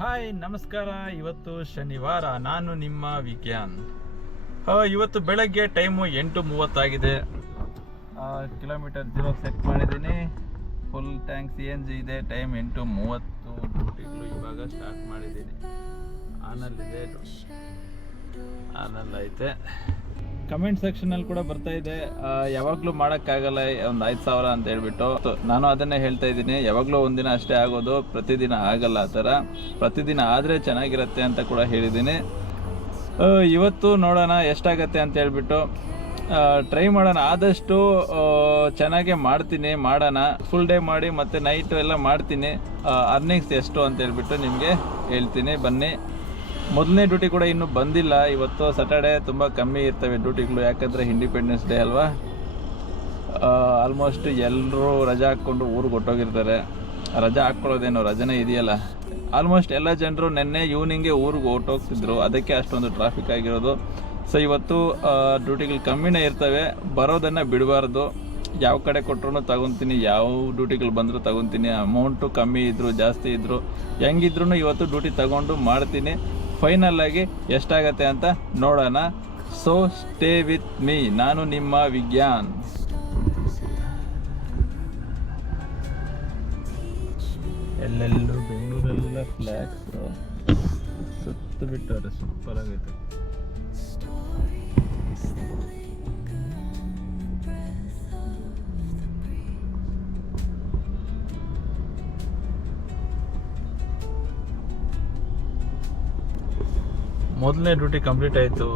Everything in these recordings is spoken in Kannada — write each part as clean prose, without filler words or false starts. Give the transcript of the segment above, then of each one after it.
ಹಾಯ್ ನಮಸ್ಕಾರ. ಇವತ್ತು ಶನಿವಾರ, ನಾನು ನಿಮ್ಮ ವಿಜ್ಞಾನ್. ಇವತ್ತು ಬೆಳಗ್ಗೆ ಟೈಮು 8:30 ಆಗಿದೆ. ಕಿಲೋಮೀಟರ್ 0 ಸೆಟ್ ಮಾಡಿದ್ದೀನಿ. ಫುಲ್ ಟ್ಯಾಂಕ್ CNG ಇದೆ. ಟೈಮ್ 8:30. ಡ್ಯೂಟಿಗಳು ಇವಾಗ ಸ್ಟಾರ್ಟ್ ಮಾಡಿದ್ದೀನಿ. ಆನಲ್ಲಿದೆ, ಆನಲ್ಲೈತೆ. ಕಮೆಂಟ್ ಸೆಕ್ಷನಲ್ಲಿ ಕೂಡ ಬರ್ತಾ ಇದೆ, ಯಾವಾಗಲೂ ಮಾಡೋಕ್ಕಾಗಲ್ಲ ಒಂದು 5,000 ಅಂತ ಹೇಳ್ಬಿಟ್ಟು. ನಾನು ಅದನ್ನೇ ಹೇಳ್ತಾ ಇದ್ದೀನಿ, ಯಾವಾಗಲೂ ಒಂದಿನ ಅಷ್ಟೇ ಆಗೋದು, ಪ್ರತಿದಿನ ಆಗಲ್ಲ. ಆ ಥರ ಪ್ರತಿದಿನ ಆದರೆ ಚೆನ್ನಾಗಿರುತ್ತೆ ಅಂತ ಕೂಡ ಹೇಳಿದ್ದೀನಿ. ಇವತ್ತು ನೋಡೋಣ ಎಷ್ಟಾಗತ್ತೆ ಅಂತ ಹೇಳ್ಬಿಟ್ಟು ಟ್ರೈ ಮಾಡೋಣ. ಆದಷ್ಟು ಚೆನ್ನಾಗೇ ಮಾಡೋಣ. ಫುಲ್ ಡೇ ಮಾಡಿ ಮತ್ತು ನೈಟ್ ಎಲ್ಲ ಮಾಡ್ತೀನಿ. ಅರ್ನಿಂಗ್ಸ್ ಎಷ್ಟು ಅಂತ ಹೇಳ್ಬಿಟ್ಟು ನಿಮಗೆ ಹೇಳ್ತೀನಿ, ಬನ್ನಿ. ಮೊದಲನೇ ಡ್ಯೂಟಿ ಕೂಡ ಇನ್ನೂ ಬಂದಿಲ್ಲ. ಇವತ್ತು ಸ್ಯಾಟರ್ಡೆ ತುಂಬ ಕಮ್ಮಿ ಇರ್ತವೆ ಡ್ಯೂಟಿಗಳು, ಯಾಕಂದರೆ ಇಂಡಿಪೆಂಡೆನ್ಸ್ ಡೇ ಅಲ್ವಾ. ಆಲ್ಮೋಸ್ಟ್ ಎಲ್ಲರೂ ರಜಾ ಹಾಕ್ಕೊಂಡು ಊರಿಗೆ ಹೊಟ್ಟೋಗಿರ್ತಾರೆ. ರಜಾ ಹಾಕ್ಕೊಳ್ಳೋದೇನೋ, ರಜನೇ ಇದೆಯಲ್ಲ. ಆಲ್ಮೋಸ್ಟ್ ಎಲ್ಲ ಜನರು ನೆನ್ನೆ ಈವ್ನಿಂಗ್ಗೆ ಊರಿಗೆ ಹೊಟ್ಟೋಗ್ತಿದ್ರು, ಅದಕ್ಕೆ ಅಷ್ಟೊಂದು ಟ್ರಾಫಿಕ್ ಆಗಿರೋದು. ಸೊ ಇವತ್ತು ಡ್ಯೂಟಿಗಳು ಕಮ್ಮಿನೇ ಇರ್ತವೆ. ಬರೋದನ್ನು ಬಿಡಬಾರ್ದು. ಯಾವ ಕಡೆ ಕೊಟ್ಟರು ತಗೊತೀನಿ, ಯಾವ ಡ್ಯೂಟಿಗಳು ಬಂದರೂ ತಗೊತೀನಿ. ಅಮೌಂಟು ಕಮ್ಮಿ ಇದ್ದರು ಜಾಸ್ತಿ ಇದ್ದರು ಹೆಂಗಿದ್ರು ಇವತ್ತು ಡ್ಯೂಟಿ ತಗೊಂಡು ಮಾಡ್ತೀನಿ. ಫೈನಲ್ ಆಗಿ ಎಷ್ಟಾಗತ್ತೆ ಅಂತ ನೋಡೋಣ. So stay with me. ನಾನು ನಿಮ್ಮ ವಿಜ್ಞಾನ್. ಎಲ್ಲೆಲ್ಲೂ ಬೆಂಗಳೂರೆಲ್ಲ ಫ್ಲ್ಯಾಗ್ಸ್ ಸುತ್ತು ಬಿಟ್ಟವ್ರೆ, ಸೂಪರ್ ಆಗೈತೆ. ಮೊದಲನೇ ಡ್ಯೂಟಿ ಕಂಪ್ಲೀಟ್ ಆಯಿತು.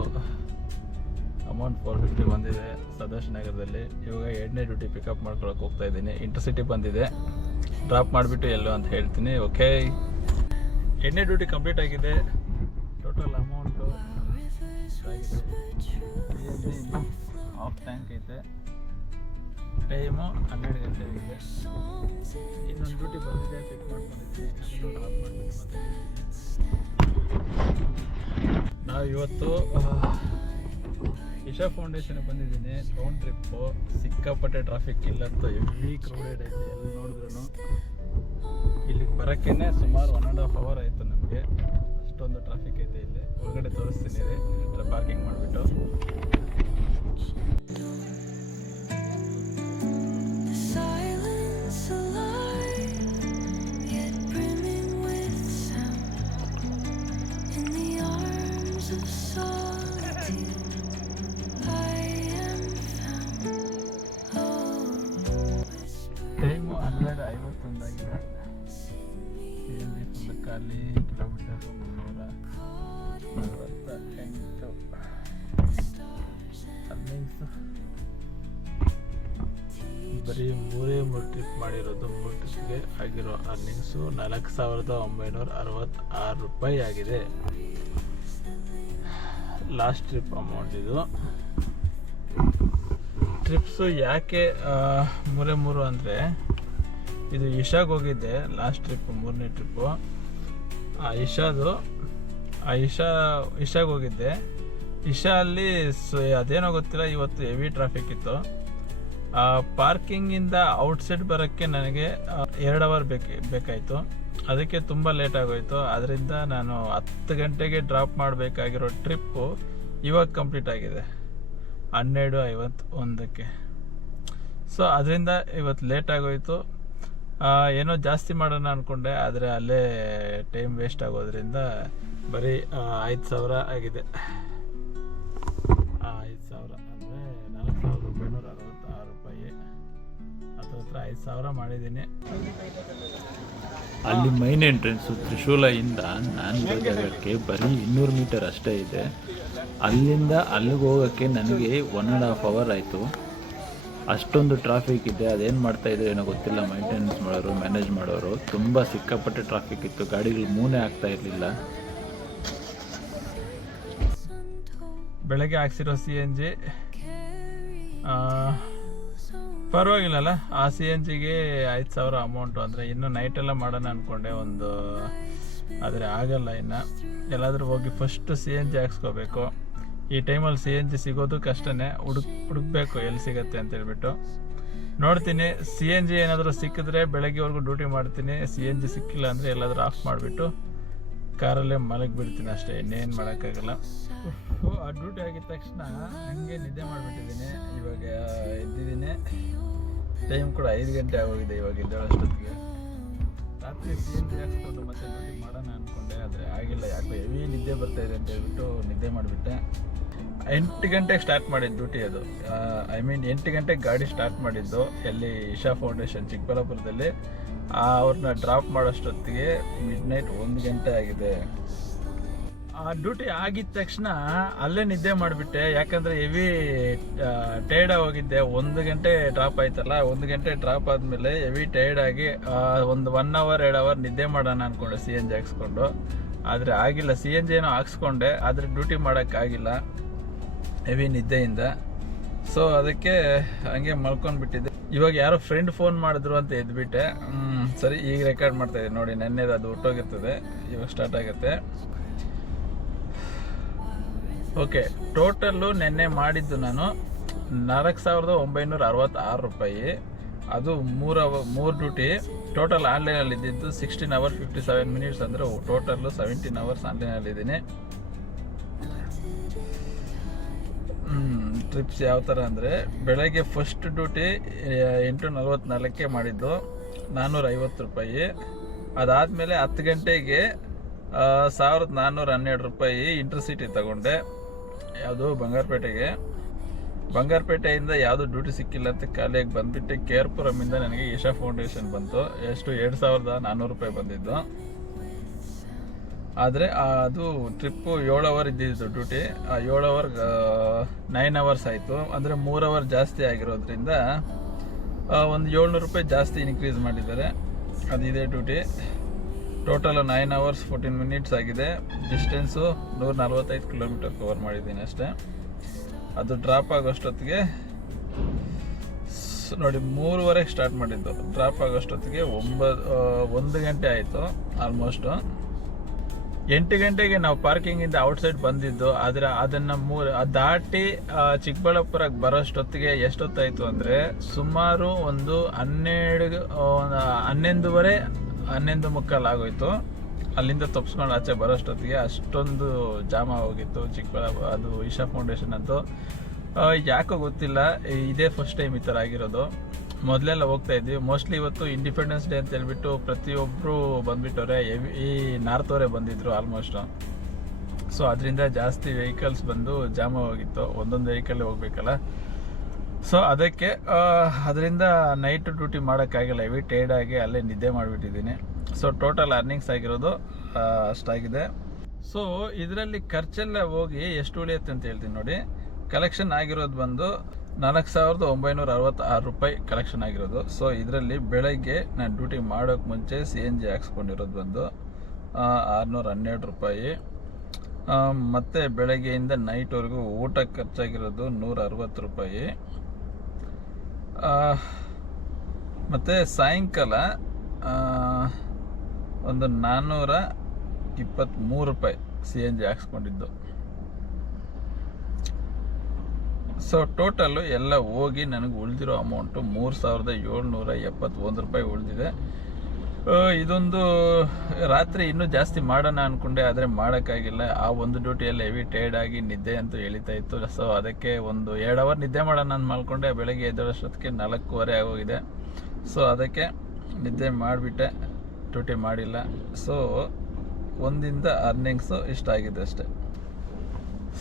ಅಮೌಂಟ್ 450 ಬಂದಿದೆ ಸದಾಶಿವ ನಗರದಲ್ಲಿ. ಇವಾಗ 2ನೇ ಡ್ಯೂಟಿ ಪಿಕಪ್ ಮಾಡ್ಕೊಳಕ್ಕೆ ಹೋಗ್ತಾ ಇದ್ದೀನಿ. ಇಂಟರ್ಸಿಟಿ ಬಂದಿದೆ, ಡ್ರಾಪ್ ಮಾಡಿಬಿಟ್ಟು ಎಲ್ಲೋ ಅಂತ ಹೇಳ್ತೀನಿ. ಓಕೆ, 2ನೇ ಡ್ಯೂಟಿ ಕಂಪ್ಲೀಟ್ ಆಗಿದೆ. ಟೋಟಲ್ ಅಮೌಂಟು ಆಗಿದೆ. ಹಾಫ್ ಟ್ಯಾಂಕ್ ಐತೆ. ಟೈಮು 12 ಗಂಟೆ ಆಗಿದೆ. ಇನ್ನೊಂದು ಡ್ಯೂಟಿ ಬಂದಿದೆ, ಪಿಕ್ ಮಾಡ್ಕೊಂಡಿದ್ದೀನಿ. ಅದನ್ನು ಡ್ರಾಪ್ ಮಾಡಿಬಿಟ್ಟು ಮತ್ತೆ ನಾವು ಇವತ್ತು ಇಶಾ ಫೌಂಡೇಶನ್ಗೆ ಬಂದಿದ್ದೀನಿ. Round trip. ಸಿಕ್ಕಾಪಟ್ಟೆ ಟ್ರಾಫಿಕ್. ಇಲ್ಲಂತೂ ಹೆವಿ ಕ್ರೌಡೆಡ್ ಐತೆ. ಎಲ್ಲಿ ನೋಡಿದ್ರು ಇಲ್ಲಿಗೆ ಬರೋಕ್ಕೇ ಸುಮಾರು 1.5 hour ಆಯಿತು ನಮಗೆ. ಅಷ್ಟೊಂದು ಟ್ರಾಫಿಕ್ ಐತೆ ಇಲ್ಲಿ. ಹೊರಗಡೆ ತೋರಿಸ್ತೀನಿ ರೀ, ಪಾರ್ಕಿಂಗ್ ಮಾಡಿಬಿಟ್ಟು. ಟೈಮು 12:51 ಆಗಿದೆ. CNG ಫುಲ್ ಖಾಲಿ. ಕಿಲೋಮೀಟರ್ 348. ಅರ್ನಿಂಗ್ಸ್ ಬರೀ 3 ಟ್ರಿಪ್ ಮಾಡಿರೋದು. 3 ಟ್ರಿಪ್ಗೆ ಆಗಿರೋ ಅರ್ನಿಂಗ್ಸು 4,966 ರೂಪಾಯಿ ಆಗಿದೆ. ಲಾಸ್ಟ್ ಟ್ರಿಪ್ ಅಮೌಂಟ್ ಇದು. ಟ್ರಿಪ್ಸು ಯಾಕೆ 3 ಅಂದರೆ, ಇದು ಇಶಾಗೆ ಹೋಗಿದ್ದೆ ಲಾಸ್ಟ್ ಟ್ರಿಪ್, 3ನೇ ಟ್ರಿಪ್ಪು. ಇಶಾಗೆ ಹೋಗಿದ್ದೆ. ಇಶಾ ಅಲ್ಲಿ ಅದೇನೋ ಗೊತ್ತಿಲ್ಲ, ಇವತ್ತು ಹೆವಿ ಟ್ರಾಫಿಕ್ ಇತ್ತು. ಪಾರ್ಕಿಂಗಿಂದ ಔಟ್ಸೈಡ್ ಬರೋಕ್ಕೆ ನನಗೆ 2 hour ಬೇಕಾಯಿತು. ಅದಕ್ಕೆ ತುಂಬ ಲೇಟ್ ಆಗೋಯಿತು. ಅದರಿಂದ ನಾನು 10 ಗಂಟೆಗೆ ಡ್ರಾಪ್ ಮಾಡಬೇಕಾಗಿರೋ ಟ್ರಿಪ್ಪು ಇವಾಗ ಕಂಪ್ಲೀಟ್ ಆಗಿದೆ 12:51ಕ್ಕೆ. ಸೊ ಅದರಿಂದ ಇವತ್ತು ಲೇಟ್ ಆಗೋಯಿತು. ಏನೋ ಜಾಸ್ತಿ ಮಾಡೋಣ ಅಂದ್ಕೊಂಡೆ, ಆದರೆ ಅಲ್ಲೇ ಟೈಮ್ ವೇಸ್ಟ್ ಆಗೋದ್ರಿಂದ ಬರೀ 5,000 ಆಗಿದೆ. 5,000 ಅಂದರೆ 4,966 ರೂಪಾಯಿ. ಹತ್ರ 5,000 ಮಾಡಿದ್ದೀನಿ. ಅಲ್ಲಿ ಮೈನ್ ಎಂಟ್ರೆನ್ಸು ತ್ರಿಶೂಲದಿಂದ ನಾನು ಜಾಗಕ್ಕೆ ಬರೀ 200 ಮೀಟರ್ ಅಷ್ಟೇ ಇದೆ. ಅಲ್ಲಿಂದ ಅಲ್ಲಿಗೆ ಹೋಗೋಕ್ಕೆ ನನಗೆ 1.5 hour ಆಯಿತು. ಅಷ್ಟೊಂದು ಟ್ರಾಫಿಕ್ ಇದೆ. ಅದೇನು ಮಾಡ್ತಾಯಿದ್ರು ಏನೋ ಗೊತ್ತಿಲ್ಲ, ಮೇಂಟೆನೆನ್ಸ್ ಮಾಡೋರು, ಮ್ಯಾನೇಜ್ ಮಾಡೋರು. ತುಂಬ ಸಿಕ್ಕಾಪಟ್ಟೆ ಟ್ರಾಫಿಕ್ ಇತ್ತು. ಗಾಡಿಗಳು ಮೂನೇ ಆಗ್ತಾ ಇರಲಿಲ್ಲ. ಬೆಳಗ್ಗೆ ಹಾಕ್ಸಿರೋ CNG ಪರವಾಗಿಲ್ಲಲ್ಲ. ಆ CNGಗೆ 5,000 ಅಮೌಂಟು. ಅಂದರೆ ಇನ್ನು ನೈಟೆಲ್ಲ ಮಾಡೋಣ ಅಂದ್ಕೊಂಡೆ ಆದರೆ ಆಗಲ್ಲ. ಇನ್ನು ಎಲ್ಲಾದರೂ ಹೋಗಿ ಫಸ್ಟ್ CNG ಹಾಕ್ಸ್ಕೋಬೇಕು. ಈ ಟೈಮಲ್ಲಿ CNG ಸಿಗೋದು ಕಷ್ಟನೇ. ಹುಡುಕ್ಬೇಕು ಎಲ್ಲಿ ಸಿಗುತ್ತೆ ಅಂತ ಹೇಳ್ಬಿಟ್ಟು. ನೋಡ್ತೀನಿ. ಸಿ ಎನ್ ಜಿ ಏನಾದರೂ ಸಿಕ್ಕಿದ್ರೆ ಬೆಳಗ್ಗೆವರೆಗೂ ಡ್ಯೂಟಿ ಮಾಡ್ತೀನಿ. ಸಿ ಎನ್ ಜಿ ಸಿಕ್ಕಿಲ್ಲ ಅಂದರೆ ಎಲ್ಲಾದರೂ ಆಫ್ ಮಾಡಿಬಿಟ್ಟು ಕಾರಲ್ಲೇ ಮಲಗಿಬಿಡ್ತೀನಿ ಅಷ್ಟೇ, ಇನ್ನೇನು ಮಾಡೋಕ್ಕಾಗಲ್ಲ. ಆ ಡ್ಯೂಟಿ ಆಗಿದ ತಕ್ಷಣ ಹಂಗೆ ನಿದ್ದೆ ಮಾಡಿಬಿಟ್ಟಿದ್ದೀನಿ. ಇವಾಗ ಎದ್ದಿದ್ದೀನಿ, ಟೈಮ್ ಕೂಡ 5 ಗಂಟೆ ಆಗೋಗಿದೆ ಇವಾಗ ಎದ್ದೇಳೋಷ್ಟೊತ್ತಿಗೆ. ರಾತ್ರಿ CNG ಹಾಕ್ಸ್ಕೊಂಡು ಮತ್ತೆ ಡ್ಯೂಟಿ ಮಾಡೋಣ ಅಂದ್ಕೊಂಡೆ, ಆದರೆ ಆಗಿಲ್ಲ. ಯಾಕೋ ಹೆವಿ ನಿದ್ದೆ ಬರ್ತಾಯಿದೆ ಅಂತ ಹೇಳ್ಬಿಟ್ಟು ನಿದ್ದೆ ಮಾಡಿಬಿಟ್ಟೆ. 8 ಗಂಟೆಗೆ ಸ್ಟಾರ್ಟ್ ಮಾಡಿದ್ದು ಡ್ಯೂಟಿ ಅದು. 8 ಗಂಟೆಗೆ ಗಾಡಿ ಸ್ಟಾರ್ಟ್ ಮಾಡಿದ್ದು ಎಲ್ಲಿ ಇಶಾ ಫೌಂಡೇಶನ್ ಚಿಕ್ಕಬಳ್ಳಾಪುರದಲ್ಲಿ. ಅವ್ರನ್ನ ಡ್ರಾಪ್ ಮಾಡೋಷ್ಟೊತ್ತಿಗೆ ಮಿಡ್ನೈಟ್ 1 ಗಂಟೆ ಆಗಿದೆ. ಆ ಡ್ಯೂಟಿ ಆಗಿದ ತಕ್ಷಣ ಅಲ್ಲೇ ನಿದ್ದೆ ಮಾಡಿಬಿಟ್ಟೆ, ಯಾಕಂದರೆ ಹೆವಿ ಟೈರ್ಡ್ ಹೋಗಿದ್ದೆ. 1 ಗಂಟೆ ಡ್ರಾಪ್ ಆಯ್ತಲ್ಲ, 1 ಗಂಟೆ ಡ್ರಾಪ್ ಆದಮೇಲೆ ಹೆವಿ ಟೈರ್ಡ್ ಆಗಿ ಒಂದು 1 ಅವರ್ 2 ಅವರ್ ನಿದ್ದೆ ಮಾಡೋಣ ಅಂದ್ಕೊಂಡೆ CNG ಹಾಕ್ಸ್ಕೊಂಡು. ಆದರೆ ಆಗಿಲ್ಲ. CNG ಏನೋ ಹಾಕ್ಸ್ಕೊಂಡೆ, ಆದರೆ ಡ್ಯೂಟಿ ಮಾಡೋಕ್ಕಾಗಿಲ್ಲ ಹೆವಿ ನಿದ್ದೆಯಿಂದ. ಸೊ ಅದಕ್ಕೆ ಹಂಗೆ ಮಲ್ಕೊಂಡ್ಬಿಟ್ಟಿದ್ದೆ. ಇವಾಗ ಯಾರೋ ಫ್ರೆಂಡ್ ಫೋನ್ ಮಾಡಿದ್ರು ಅಂತ ಎದ್ಬಿಟ್ಟೆ. ಸರಿ, ಈಗ ರೆಕಾರ್ಡ್ ಮಾಡ್ತಾಯಿದ್ದೆ ನೋಡಿ. ನೆನ್ನೆದು ಅದು ಹುಟ್ಟೋಗಿರ್ತದೆ, ಇವಾಗ ಸ್ಟಾರ್ಟ್ ಆಗುತ್ತೆ. ಓಕೆ, ಟೋಟಲ್ಲು ನೆನ್ನೆ ಮಾಡಿದ್ದು ನಾನು 4,966 ರೂಪಾಯಿ. ಅದು 3 ಡ್ಯೂಟಿ. ಟೋಟಲ್ ಆನ್ಲೈನಲ್ಲಿ ಇದ್ದಿದ್ದು 16 hours 57 minutes, ಅಂದರೆ ಟೋಟಲ್ಲು 17 hours ಆನ್ಲೈನಲ್ಲಿದ್ದೀನಿ. ಟ್ರಿಪ್ಸ್ ಯಾವ ಥರ ಅಂದರೆ, ಬೆಳಗ್ಗೆ ಫಸ್ಟ್ ಡ್ಯೂಟಿ 8:44 ಮಾಡಿದ್ದು, 450 ರೂಪಾಯಿ. ಅದಾದಮೇಲೆ 10 ಗಂಟೆಗೆ 1,412 ರೂಪಾಯಿ ಇಂಟರ್ಸಿಟಿ ತಗೊಂಡೆ. ಯಾವುದು ಬಂಗಾರಪೇಟೆಯಿಂದ ಯಾವುದು ಡ್ಯೂಟಿ ಸಿಕ್ಕಿಲ್ಲ ಅಂತ ಖಾಲಿಯಾಗಿ ಬಂದುಬಿಟ್ಟೆ. ಕೇರ್ಪುರಮಿಂದ ನನಗೆ ಇಶಾ ಫೌಂಡೇಶನ್ ಬಂತು. ಎಷ್ಟು 2,400 ರೂಪಾಯಿ ಬಂದಿದ್ದು. ಆದರೆ ಅದು ಟ್ರಿಪ್ಪು 7 ಅವರ್ ಇದ್ದಿದ್ದು ಡ್ಯೂಟಿ. ಆ 7 ಅವರ್ 9 hours ಆಯಿತು. ಅಂದರೆ 3 ಅವರ್ ಜಾಸ್ತಿ ಆಗಿರೋದ್ರಿಂದ ಒಂದು 700 ರೂಪಾಯಿ ಜಾಸ್ತಿ ಇನ್ಕ್ರೀಸ್ ಮಾಡಿದ್ದಾರೆ. ಅದಿದೆ ಡ್ಯೂಟಿ. ಟೋಟಲ್ 9 hours 14 minutes ಆಗಿದೆ. ಡಿಸ್ಟೆನ್ಸು 145 ಕಿಲೋಮೀಟರ್ ಕವರ್ ಮಾಡಿದ್ದೀನಿ ಅಷ್ಟೇ. ಅದು ಡ್ರಾಪ್ ಆಗೋಷ್ಟೊತ್ತಿಗೆ ನೋಡಿ 3:30 ಸ್ಟಾರ್ಟ್ ಮಾಡಿದ್ದು. ಡ್ರಾಪ್ ಆಗೋಷ್ಟೊತ್ತಿಗೆ 1 ಗಂಟೆ ಆಯಿತು ಆಲ್ಮೋಸ್ಟು. 8 ಗಂಟೆಗೆ ನಾವು ಪಾರ್ಕಿಂಗಿಂದ ಔಟ್ಸೈಡ್ ಬಂದಿದ್ದು. ಆದರೆ ಅದನ್ನು ದಾಟಿ ಚಿಕ್ಕಬಳ್ಳಾಪುರಕ್ಕೆ ಬರೋಷ್ಟೊತ್ತಿಗೆ ಎಷ್ಟೊತ್ತಾಯಿತು ಅಂದರೆ ಸುಮಾರು ಒಂದು 11:30 11:45 ಆಗೋಯ್ತು. ಅಲ್ಲಿಂದ ತಪ್ಪಿಸ್ಕೊಂಡು ಆಚೆ ಬರೋಷ್ಟೊತ್ತಿಗೆ ಅಷ್ಟೊಂದು ಜಾಮ ಹೋಗಿತ್ತು ಚಿಕ್ಕಬಳ್ಳಾಪುರ. ಅದು ಇಶಾ ಫೌಂಡೇಶನ್ ಅಂತೂ ಯಾಕೋ ಗೊತ್ತಿಲ್ಲ, ಇದೇ ಫಸ್ಟ್ ಟೈಮ್ ಈ ಥರ ಆಗಿರೋದು. ಮೊದಲೆಲ್ಲ ಹೋಗ್ತಾ ಇದ್ವಿ. ಮೋಸ್ಟ್ಲಿ ಇವತ್ತು ಇಂಡಿಪೆಂಡೆನ್ಸ್ ಡೇ ಅಂತ ಹೇಳ್ಬಿಟ್ಟು ಪ್ರತಿಯೊಬ್ಬರು ಬಂದುಬಿಟ್ಟವ್ರೆ. ಈ ನಾರ್ತವರೇ ಬಂದಿದ್ರು ಆಲ್ಮೋಸ್ಟು. ಸೊ ಅದರಿಂದ ಜಾಸ್ತಿ ವೆಹಿಕಲ್ಸ್ ಬಂದು ಜಾಮ ಹೋಗಿತ್ತು. ಒಂದೊಂದು ವೆಹಿಕಲ್ ಹೋಗ್ಬೇಕಲ್ಲ. ಸೊ ಅದರಿಂದ ನೈಟ್ ಡ್ಯೂಟಿ ಮಾಡೋಕ್ಕಾಗಿಲ್ಲ. ಹೆವಿ ಟೈರ್ಡ್ ಆಗಿ ಅಲ್ಲೇ ನಿದ್ದೆ ಮಾಡಿಬಿಟ್ಟಿದ್ದೀನಿ. ಸೊ ಟೋಟಲ್ ಅರ್ನಿಂಗ್ಸ್ ಆಗಿರೋದು ಅಷ್ಟಾಗಿದೆ. ಸೊ ಇದರಲ್ಲಿ ಖರ್ಚೆಲ್ಲ ಹೋಗಿ ಎಷ್ಟು ಉಳಿಯುತ್ತೆ ಅಂತ ಹೇಳ್ತೀನಿ ನೋಡಿ. ಕಲೆಕ್ಷನ್ ಆಗಿರೋದು ಬಂದು 4,966 ರೂಪಾಯಿ ಕಲೆಕ್ಷನ್ ಆಗಿರೋದು. ಸೊ ಇದರಲ್ಲಿ ಬೆಳಗ್ಗೆ ನಾನು ಡ್ಯೂಟಿ ಮಾಡೋಕ್ಕೆ ಮುಂಚೆ CNG ಹಾಕ್ಸ್ಕೊಂಡಿರೋದು ಬಂದು 612 ರೂಪಾಯಿ. ಮತ್ತು ಬೆಳಗ್ಗೆಯಿಂದ ನೈಟ್ವರೆಗೂ ಊಟಕ್ಕೆ ಖರ್ಚಾಗಿರೋದು 160 ರೂಪಾಯಿ. ಮತ್ತು ಸಾಯಂಕಾಲ ಒಂದು 423 ರೂಪಾಯಿ CNG ಹಾಕ್ಸ್ಕೊಂಡಿದ್ದು. ಸೊ ಟೋಟಲ್ಲು ಎಲ್ಲ ಹೋಗಿ ನನಗೆ ಉಳಿದಿರೋ ಅಮೌಂಟು 3,771 ರೂಪಾಯಿ ಉಳಿದಿದೆ. ಇದೊಂದು ರಾತ್ರಿ ಇನ್ನೂ ಜಾಸ್ತಿ ಮಾಡೋಣ ಅಂದ್ಕೊಂಡೆ, ಆದರೆ ಮಾಡೋಕ್ಕಾಗಿಲ್ಲ. ಆ ಒಂದು ಡ್ಯೂಟಿಯಲ್ಲಿ ಹೆವಿ ಟೈರ್ಡ್ ಆಗಿ ನಿದ್ದೆ ಅಂತೂ ಎಳಿತಾ ಇತ್ತು. ಸೊ ಅದಕ್ಕೆ ಒಂದು 2 ಅವರ್ ನಿದ್ದೆ ಮಾಡೋಣ ಅಂತ ಮಾಡ್ಕೊಂಡೆ. ಬೆಳಗ್ಗೆ ಎದ್ದೇಳೋಷ್ಟೊತ್ತಿಗೆ 4:15 ಆಗೋಗಿದೆ. ಸೊ ಅದಕ್ಕೆ ನಿದ್ದೆ ಮಾಡಿಬಿಟ್ಟೆ, ಡ್ಯೂಟಿ ಮಾಡಿಲ್ಲ. ಸೊ ಒಂದಿಂದ ಅರ್ನಿಂಗ್ಸು ಇಷ್ಟ ಆಗಿದೆ ಅಷ್ಟೆ.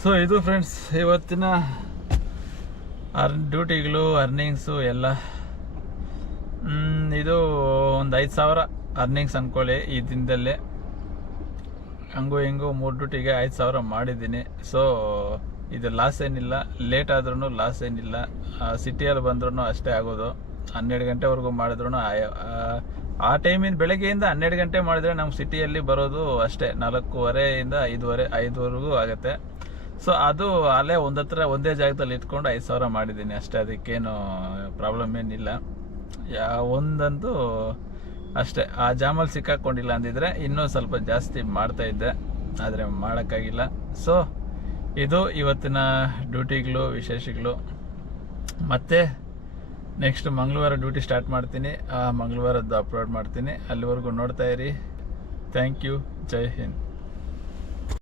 ಸೊ ಇದು ಫ್ರೆಂಡ್ಸ್ ಇವತ್ತಿನ ಡ್ಯೂಟಿಗಳು, ಅರ್ನಿಂಗ್ಸು ಎಲ್ಲ. ಇದು ಒಂದು 5,000 ಅರ್ನಿಂಗ್ಸ್ ಅಂದ್ಕೊಳ್ಳಿ ಈ ದಿನದಲ್ಲೇ. ಹಂಗೂ ಹಿಂಗೂ 3 ಡ್ಯೂಟಿಗೆ 5,000 ಮಾಡಿದ್ದೀನಿ. ಸೊ ಇದು ಲಾಸ್ ಏನಿಲ್ಲ. ಲೇಟ್ ಆದ್ರೂ ಲಾಸ್ ಏನಿಲ್ಲ. ಸಿಟಿಯಲ್ಲಿ ಬಂದ್ರೂ ಅಷ್ಟೇ ಆಗೋದು. 12 ಗಂಟೆವರೆಗೂ ಮಾಡಿದ್ರು ಆ ಟೈಮಿಂದ ಬೆಳಗ್ಗೆಯಿಂದ 12 ಗಂಟೆ ಮಾಡಿದರೆ ನಮ್ಮ ಸಿಟಿಯಲ್ಲಿ ಬರೋದು ಅಷ್ಟೇ 4:15 5:05 ಆಗುತ್ತೆ. ಸೊ ಅದು ಅಲ್ಲೇ ಒಂದೇ ಜಾಗದಲ್ಲಿ ಇಟ್ಕೊಂಡು 5,000 ಮಾಡಿದ್ದೀನಿ ಅಷ್ಟೇ. ಅದಕ್ಕೇನು ಪ್ರಾಬ್ಲಮ್ ಏನಿಲ್ಲ. ಒಂದಂತೂ ಅಷ್ಟೇ, ಆ ಜಾಮಲ್ಲಿ ಸಿಕ್ಕಾಕೊಂಡಿಲ್ಲ ಅಂದಿದ್ರೆ ಇನ್ನೂ ಸ್ವಲ್ಪ ಜಾಸ್ತಿ ಮಾಡ್ತಾಯಿದ್ದೆ, ಆದರೆ ಮಾಡೋಕ್ಕಾಗಿಲ್ಲ. ಸೊ ಇದು ಇವತ್ತಿನ ಡ್ಯೂಟಿಗಳು, ವಿಶೇಷಗಳು. ಮತ್ತು ನೆಕ್ಸ್ಟ್ ಮಂಗಳವಾರ ಡ್ಯೂಟಿ ಸ್ಟಾರ್ಟ್ ಮಾಡ್ತೀನಿ. ಮಂಗಳವಾರದ್ದು ಅಪ್ಲೋಡ್ ಮಾಡ್ತೀನಿ. ಅಲ್ಲಿವರೆಗೂ ನೋಡ್ತಾ ಇರಿ. Thank you. ಜೈ ಹಿಂದ್.